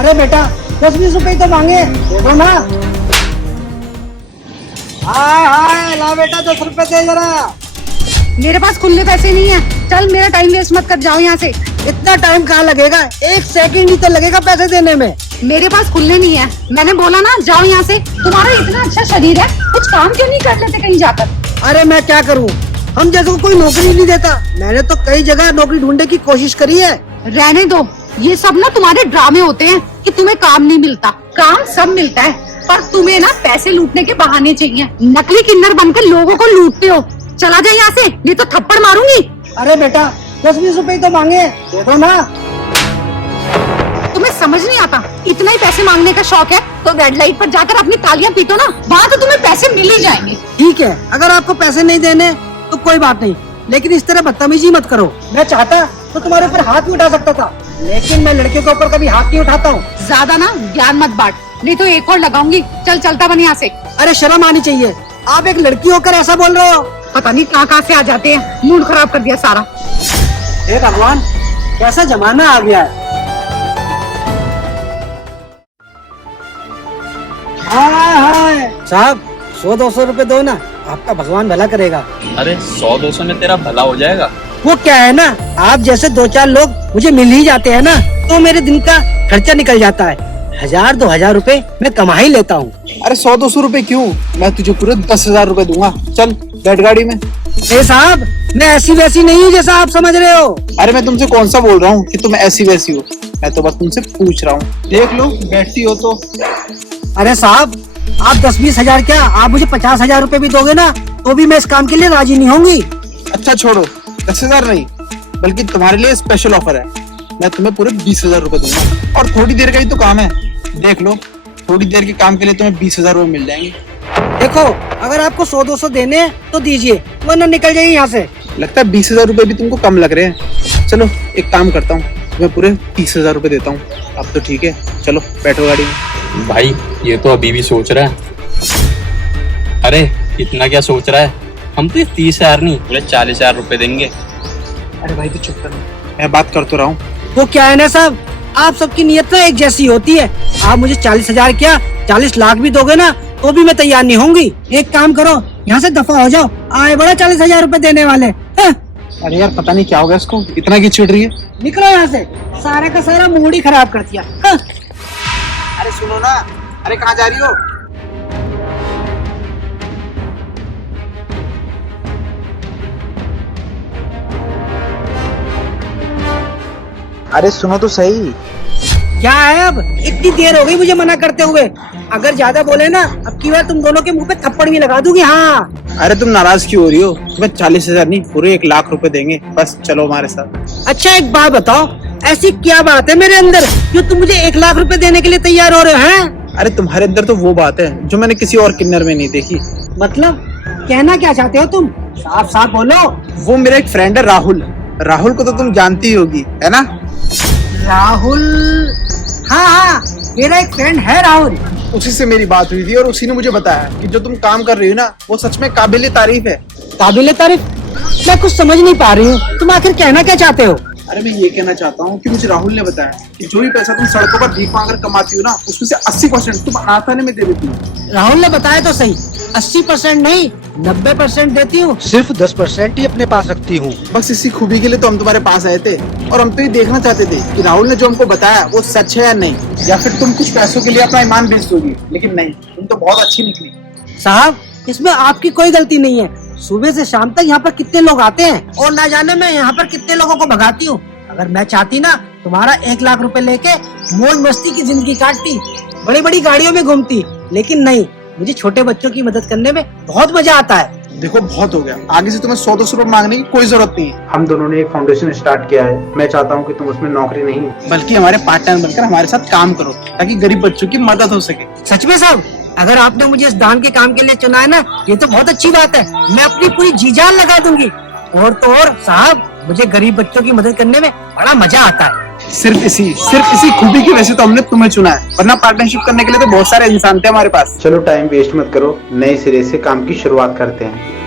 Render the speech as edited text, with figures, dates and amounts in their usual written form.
अरे बेटा 10-20 रुपए तो मांगे, देखो ना। हाय हाय, ला बेटा 10 रुपए दे जरा। मेरे पास खुले पैसे नहीं है, चल मेरा टाइम वेस्ट मत कर, जाओ यहाँ से। इतना टाइम कहाँ लगेगा, 1 सेकंड ही तो लगेगा पैसे देने में। मेरे पास खुले नहीं है, मैंने बोला ना जाओ यहाँ से। तुम्हारा इतना अच्छा शरीर है, कुछ काम क्यों नहीं कर लेते कहीं जाकर? अरे मैं क्या करूँ, हम जैसे को कोई नौकरी नहीं देता। मैंने तो कई जगह नौकरी ढूंढने की कोशिश करी है। रहने दो, ये सब ना तुम्हारे ड्रामे होते हैं कि तुम्हें काम नहीं मिलता। काम सब मिलता है, पर तुम्हें ना पैसे लूटने के बहाने चाहिए। नकली किन्नर बनकर लोगों को लूटते हो। चला जाए यहाँ से, नहीं तो थप्पड़ मारूंगी। अरे बेटा 10-20 रुपए तो मांगे, देखो ना। तुम्हें समझ नहीं आता, इतना ही पैसे मांगने का शौक है तो रेड लाइट पर जाकर अपनी तालियां पीटो ना, वहाँ तो तुम्हें पैसे मिल ही जाएंगे। ठीक है, अगर आपको पैसे नहीं देने तो कोई बात नहीं, लेकिन इस तरह बदतमीजी मत करो। मैं चाहता तो तुम्हारे ऊपर हाथ भी उठा सकता था, लेकिन मैं लड़कियों के ऊपर कभी हाथ नहीं उठाता हूँ। ज्यादा ना ज्ञान मत बांट, नहीं तो एक और लगाऊंगी। चल चलता बन यहाँ से। अरे शर्म आनी चाहिए, आप एक लड़की होकर ऐसा बोल रहे हो। पता नहीं कहाँ से आ जाते हैं, मूड खराब कर दिया सारा। हे भगवान, कैसा जमाना आ गया है। हाय साहब, 100-200 रुपए दो ना, आपका भगवान भला करेगा। अरे 100-200 में तेरा भला हो जाएगा। वो क्या है ना, आप जैसे 2-4 लोग मुझे मिल ही जाते हैं ना, तो मेरे दिन का खर्चा निकल जाता है। 1000-2000 रुपए मैं कमा ही लेता हूँ। अरे 100-200 रुपए क्यों, मैं तुझे पूरे 10,000 रुपए दूंगा। चल बैठ गाड़ी में। ए साहब, मैं ऐसी वैसी नहीं हूँ जैसा आप समझ रहे हो। अरे मैं तुमसे कौन सा बोल रहा हूँ कि तुम ऐसी वैसी हो, मैं तो बस तुमसे पूछ रहा हूँ। देख लो बैठती हो तो। अरे साहब, आप 10-20 हजार क्या, आप मुझे 50,000 रुपए भी दोगे ना, तो भी मैं इस काम के लिए राजी नहीं होंगी। अच्छा छोड़ो, 10,000 नहीं, बल्कि तुम्हारे लिए स्पेशल ऑफर है। मैं तुम्हें पूरे 20,000 रुपए दूंगा, और थोड़ी देर का ही तो काम है। देख लो, थोड़ी देर के काम के लिए तुम्हें 20,000 रुपए मिल जाएंगे। देखो, अगर आपको 100-200 देने हैं तो दीजिए, वरना निकल जाइए यहाँ से। लगता है 20,000 रुपए भी तुमको कम लग रहे हैं। चलो एक काम करता हूँ, तुम्हें पूरे 30,000 रुपए देता हूँ। अब तो ठीक है, चलो बैठो गाड़ी में। भाई ये तो अभी भी सोच रहा है। अरे इतना क्या सोच रहा है, हम तो 30,000 नहीं पूरे 40,000 रुपए देंगे। अरे भाई तो चुप कर, मैं बात कर तो रहा हूँ। वो क्या है ना साहब, आप सबकी नियत ना एक जैसी होती है। आप मुझे 40,000 क्या 40 लाख भी दोगे ना, तो भी मैं तैयार नहीं होंगी। एक काम करो, यहाँ से दफा हो जाओ, आए बड़ा 40,000 रुपए देने वाले। अरे यार पता नहीं क्या हो गया इसको, इतना की चिढ़ रही है। निकलो यहाँ से, सारा का सारा मूड ही खराब कर दिया। अरे सुनो ना, अरे कहाँ जा रही हो? अरे सुनो तो सही। क्या है, अब इतनी देर हो गई मुझे मना करते हुए। अगर ज्यादा बोले ना, अब की बार तुम दोनों के मुंह पे थप्पड़ भी लगा दूंगी। हाँ। अरे तुम नाराज क्यों हो रही हो? तुम्हें 40,000 नहीं पूरे 1 लाख रुपए देंगे, बस चलो हमारे साथ। अच्छा एक बात बताओ, ऐसी क्या बात है मेरे अंदर जो तुम मुझे 1 लाख रुपए देने के लिए तैयार हो रहे हो? हैं? अरे तुम्हारे अंदर तो वो बात है जो मैंने किसी और किन्नर में नहीं देखी। मतलब कहना क्या चाहते हो तुम, साफ साफ बोलो। वो मेरा एक फ्रेंड है राहुल। राहुल को तो तुम जानती ही होगी, है ना? राहुल? हाँ हाँ, मेरा एक फ्रेंड है राहुल। उसी से मेरी बात हुई थी और उसी ने मुझे बताया कि जो तुम काम कर रही हो ना, वो सच में काबिल तारीफ है। काबिल तारीफ? मैं कुछ समझ नहीं पा रही हूँ, तुम आखिर कहना क्या चाहते हो? अरे मैं ये कहना चाहता हूँ कि मुझे राहुल ने बताया कि जो भी पैसा तुम सड़कों पर भीख मांगकर कमाती हो ना, उसमें से 80% तुम अनाथालय में दे देती हो। राहुल ने बताया तो सही, 80% नहीं 90% देती हूँ, सिर्फ 10% ही अपने पास रखती हूँ। बस इसी खूबी के लिए तो हम तुम्हारे पास आए थे, और हम तो ये देखना चाहते थे कि राहुल ने जो हमको बताया वो सच है या नहीं, या फिर तुम कुछ पैसों के लिए अपना ईमान बेच दोगी। लेकिन नहीं, तुम तो बहुत अच्छी निकली। साहब, इसमें आपकी कोई गलती नहीं है। सुबह से शाम तक यहाँ पर कितने लोग आते हैं, और ना जाने मैं यहाँ पर कितने लोगों को भगाती हूँ। अगर मैं चाहती ना, तुम्हारा 1 लाख रुपए लेके मौज मस्ती की जिंदगी काटती, बड़ी बड़ी गाड़ियों में घूमती। लेकिन नहीं, मुझे छोटे बच्चों की मदद करने में बहुत मजा आता है। देखो बहुत हो गया, आगे से तुम्हें 100-200 रुपए मांगने की कोई जरूरत नहीं है। हम दोनों ने एक फाउंडेशन स्टार्ट किया है। मैं चाहता हूँ कि तुम उसमें नौकरी नहीं बल्कि हमारे पार्टनर बनकर हमारे साथ काम करो, ताकि गरीब बच्चों की मदद हो सके। सच में साहब, अगर आपने मुझे इस दान के काम के लिए चुना है ना, ये तो बहुत अच्छी बात है। मैं अपनी पूरी जी जान लगा दूंगी। और तो और साहब, मुझे गरीब बच्चों की मदद करने में बड़ा मजा आता है। सिर्फ इसी खूबी की वजह से तो हमने तुम्हें चुना है, वरना पार्टनरशिप करने के लिए तो बहुत सारे इंसान थे हमारे पास। चलो टाइम वेस्ट मत करो, नए सिरे से काम की शुरुआत करते हैं।